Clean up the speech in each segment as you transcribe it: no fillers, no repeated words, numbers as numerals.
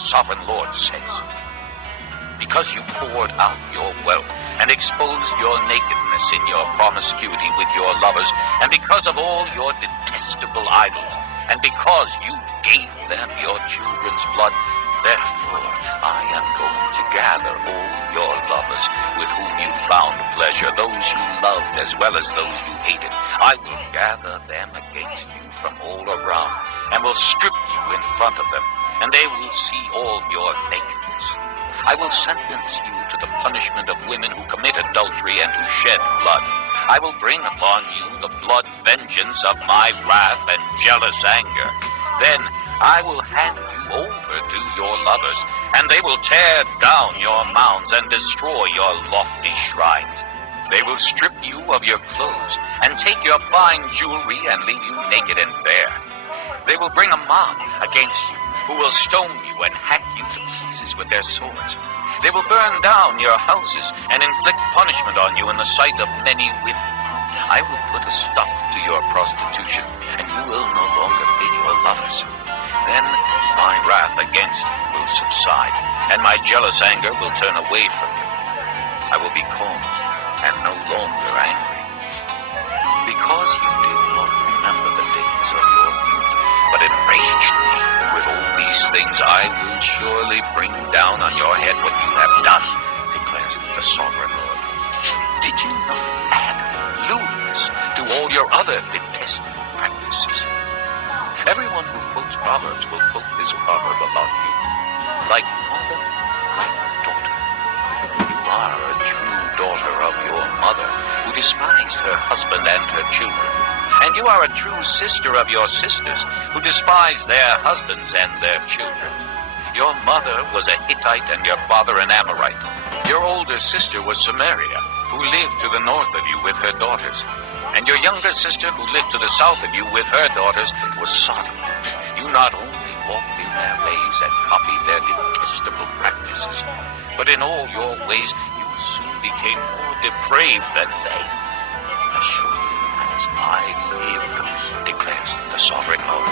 the sovereign Lord says. Because you poured out your wealth and exposed your nakedness in your promiscuity with your lovers, and because of all your detestable idols, and because you gave them your children's blood, therefore I am going to gather all your lovers with whom you found pleasure, those you loved as well as those you hated. I will gather them against you from all around, and will strip you in front of them, and they will see all your nakedness. I will sentence you to the punishment of women who commit adultery and who shed blood. I will bring upon you the blood vengeance of my wrath and jealous anger. Then I will hand you over to your lovers, and they will tear down your mounds and destroy your lofty shrines. They will strip you of your clothes and take your fine jewelry and leave you naked and bare. They will bring a mob against you, who will stone you and hack you to pieces with their swords. They will burn down your houses and inflict punishment on you in the sight of many women. I will put a stop to your prostitution, and you will no longer pay your lovers. Then my wrath against you will subside, and my jealous anger will turn away from you. I will be calm and no longer angry. Because you did not remember the days of your youth, but enraged me with all these things, I will surely bring down on your head what you have done, declares the sovereign Lord. Did you not add lewdness to all your other detestable practices? Everyone who quotes Proverbs will quote this proverb about you. Like mother, like daughter. You are a true daughter of your mother, who despised her husband and her children. And you are a true sister of your sisters, who despise their husbands and their children. Your mother was a Hittite and your father an Amorite. Your older sister was Samaria, who lived to the north of you with her daughters. And your younger sister, who lived to the south of you with her daughters, was Sodom. You not only walked in their ways and copied their detestable practices, but in all your ways you soon became more depraved than they. I live, declares the sovereign Lord.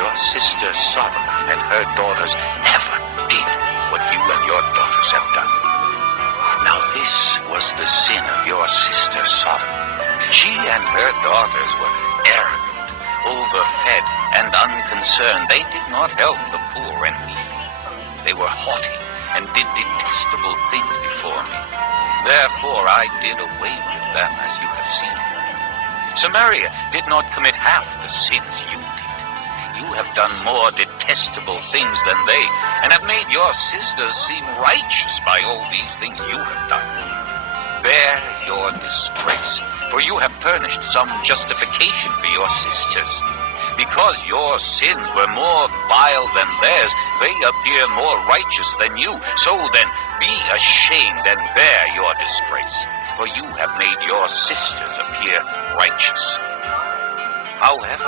Your sister Sodom and her daughters never did what you and your daughters have done. Now this was the sin of your sister Sodom. She and her daughters were arrogant, overfed, and unconcerned. They did not help the poor and needy. They were haughty and did detestable things before me. Therefore I did away with them, as you have seen. Samaria did not commit half the sins you did. You have done more detestable things than they, and have made your sisters seem righteous by all these things you have done. Bear your disgrace, for you have furnished some justification for your sisters. Because your sins were more vile than theirs, they appear more righteous than you. So then, be ashamed and bear your disgrace, for you have made your sisters appear righteous. However,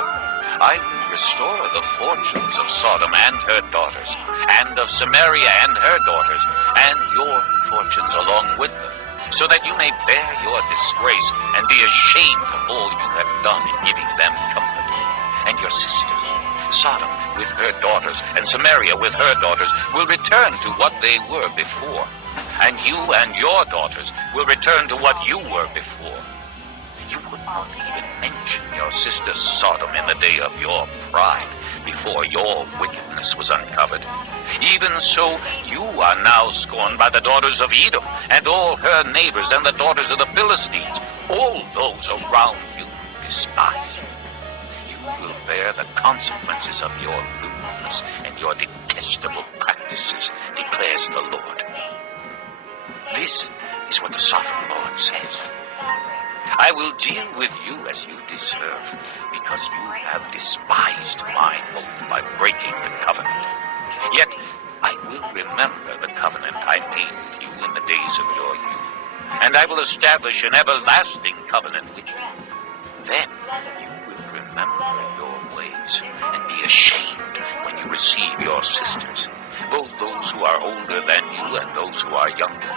I will restore the fortunes of Sodom and her daughters, and of Samaria and her daughters, and your fortunes along with them, so that you may bear your disgrace and be ashamed of all you have done in giving them comfort. And your sisters, Sodom with her daughters and Samaria with her daughters, will return to what they were before. And you and your daughters will return to what you were before. You would not even mention your sister Sodom in the day of your pride, before your wickedness was uncovered. Even so, you are now scorned by the daughters of Edom, and all her neighbors, and the daughters of the Philistines. All those around you despise you. You will bear the consequences of your lewdness and your detestable practices, declares the Lord. This is what the sovereign Lord says. I will deal with you as you deserve, because you have despised my oath by breaking the covenant. Yet I will remember the covenant I made with you in the days of your youth, and I will establish an everlasting covenant with you. Then you will remember your ways and be ashamed when you receive your sisters, both those who are older than you and those who are younger.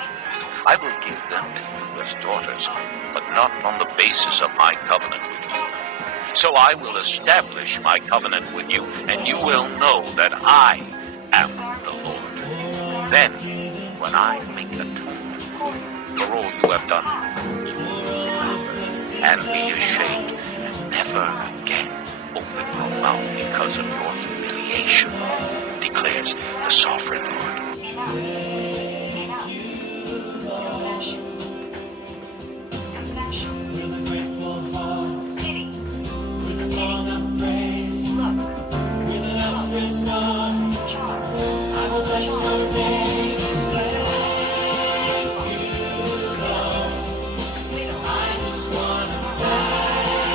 I will give them to you as daughters, but not on the basis of my covenant with you. So I will establish my covenant with you, and you will know that I am the Lord. Then, when I make atonement for all you have done, and be ashamed and never again open your mouth because of your humiliation, declares the Sovereign Lord.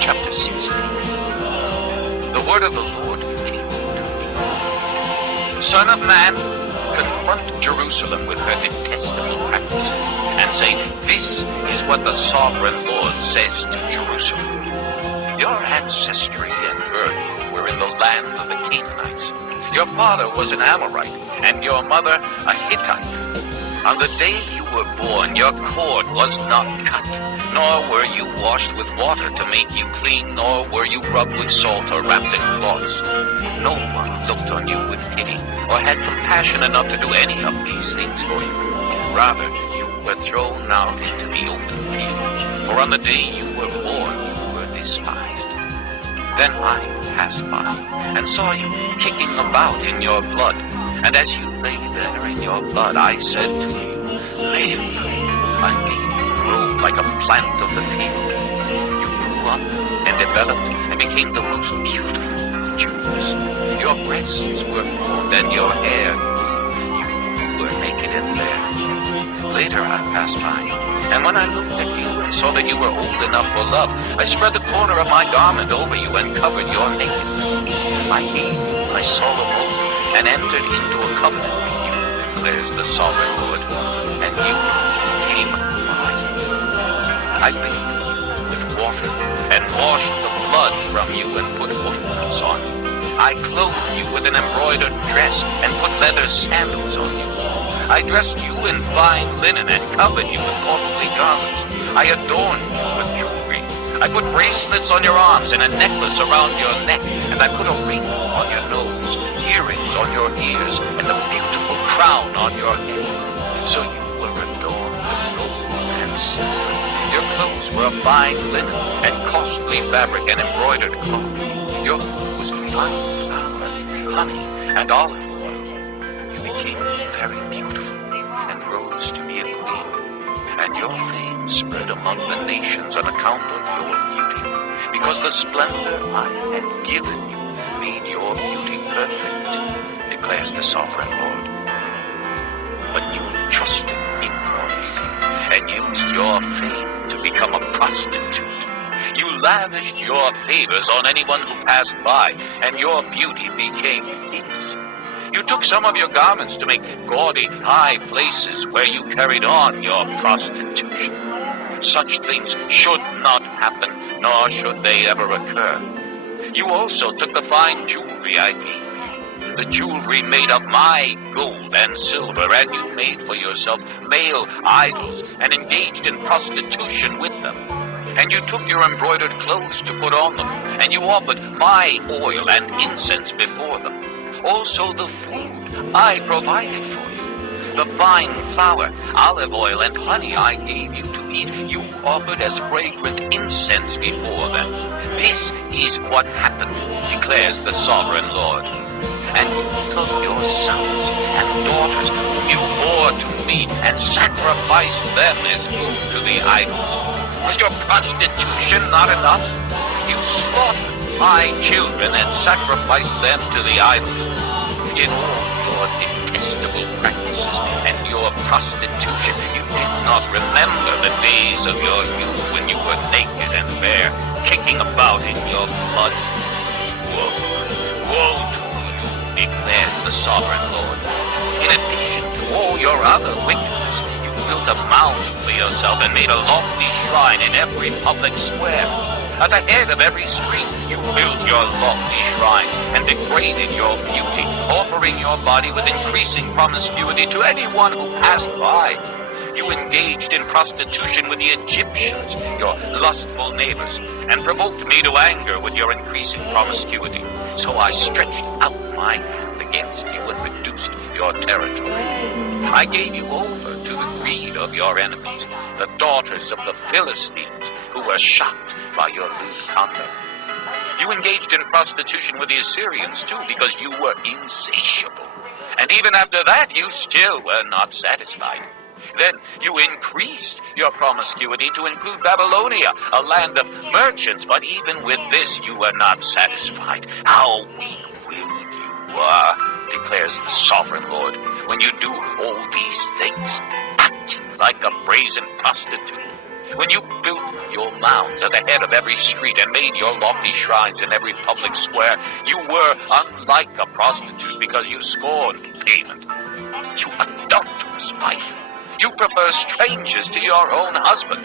Chapter 16. The word of the Lord came to me. Son of man, confront Jerusalem with her detestable practices, and say, this is what the Sovereign Lord says to Jerusalem. Your ancestry and birth were in the land of the Canaanites. Your father was an Amorite, and your mother a Hittite. On the day you were born, your cord was not cut, nor were you washed with water to make you clean, nor were you rubbed with salt or wrapped in cloths. No one looked on you with pity, or had compassion enough to do any of these things for you. Rather, you were thrown out into the open field, for on the day you were born, you were despised. Then I passed by, and saw you kicking about in your blood, and as you lay there in your blood, I said to you, live. I made you grow like a plant of the field. You grew up and developed and became the most beautiful of jewels. Your breasts were formed and your hair grew. You were naked and bare. Later I passed by, and when I looked at you and saw that you were old enough for love, I spread the corner of my garment over you and covered your nakedness. I gave you my solemn oath and entered into a covenant with you, declares the Sovereign Lord, and you came alive. I bathed you with water and washed the blood from you and put ointments on you. I clothed you with an embroidered dress and put leather sandals on you. I dressed you in fine linen and covered you with costly garments. I adorned you with jewelry. I put bracelets on your arms and a necklace around your neck, and I put a ring on your nose, earrings on your ears, and a beautiful crown on your head. So you were adorned with gold and silver. Your clothes were of fine linen and costly fabric and embroidered cloth. Your food was fine flour, honey, and olive oil. You became very beautiful and rose to be a queen. And your fame spread among the nations on account of your beauty, because the splendor I had given you made your beauty perfect, declares the Sovereign Lord. But you trusted in your beauty and used your fame to become a prostitute. You lavished your favors on anyone who passed by, and your beauty became hideous. You took some of your garments to make gaudy high places where you carried on your prostitution. Such things should not happen, nor should they ever occur. You also took the fine jewelry I gave you, the jewelry made of my gold and silver, and you made for yourself male idols and engaged in prostitution with them. And you took your embroidered clothes to put on them, and you offered my oil and incense before them. Also the food I provided for you, the fine flour, olive oil, and honey I gave you to eat, you offered as fragrant incense before them. This is what happened, declares the Sovereign Lord. And you took your sons and daughters whom you bore to me and sacrificed them as food to the idols. Was your prostitution not enough? You slaughtered my children and sacrificed them to the idols. In all your detestable practices and your prostitution, you did not remember the days of your youth when you were naked and bare, kicking about in your blood. Woe, woe to you, declares the Sovereign Lord. In addition to all your other wickedness, you built a mound for yourself and made a lofty shrine in every public square. At the head of every street, you built your lofty shrine and degraded your beauty, offering your body with increasing promiscuity to anyone who passed by. You engaged in prostitution with the Egyptians, your lustful neighbors, and provoked me to anger with your increasing promiscuity. So I stretched out my hand against you and reduced your territory. I gave you over to the greed of your enemies, the daughters of the Philistines, who were shocked by your lewd conduct. You engaged in prostitution with the Assyrians, too, because you were insatiable. And even after that, you still were not satisfied. Then you increased your promiscuity to include Babylonia, a land of merchants, but even with this you were not satisfied. How weak-willed you are, declares the sovereign Lord, when you do all these things, acting like a brazen prostitute. When you built your mounds at the head of every street and made your lofty shrines in every public square, you were unlike a prostitute because you scorned payment. You adulterous wife! You prefer strangers to your own husband.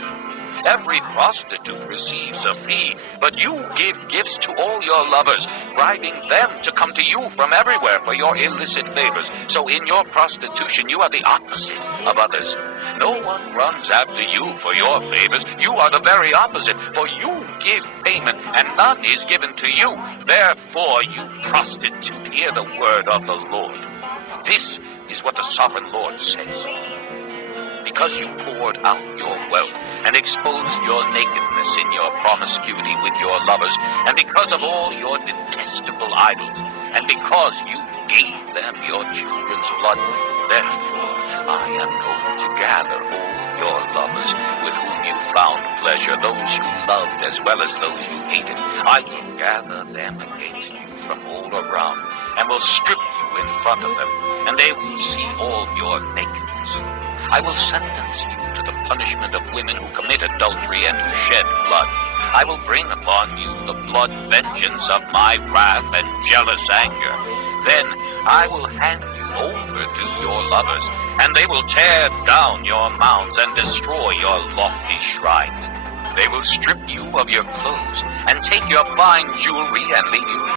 Every prostitute receives a fee, but you give gifts to all your lovers, bribing them to come to you from everywhere for your illicit favors. So in your prostitution, you are the opposite of others. No one runs after you for your favors. You are the very opposite, for you give payment, and none is given to you. Therefore, you prostitute, hear the word of the Lord. This is what the sovereign Lord says. Because you poured out your wealth and exposed your nakedness in your promiscuity with your lovers, and because of all your detestable idols, and because you gave them your children's blood, therefore I am going to gather all your lovers with whom you found pleasure, those you loved as well as those you hated. I will gather them against you from all around, and will strip you in front of them, and they will see all your nakedness. I will sentence you to the punishment of women who commit adultery and who shed blood. I will bring upon you the blood vengeance of my wrath and jealous anger. Then I will hand you over to your lovers, and they will tear down your mounds and destroy your lofty shrines. They will strip you of your clothes and take your fine jewelry and leave you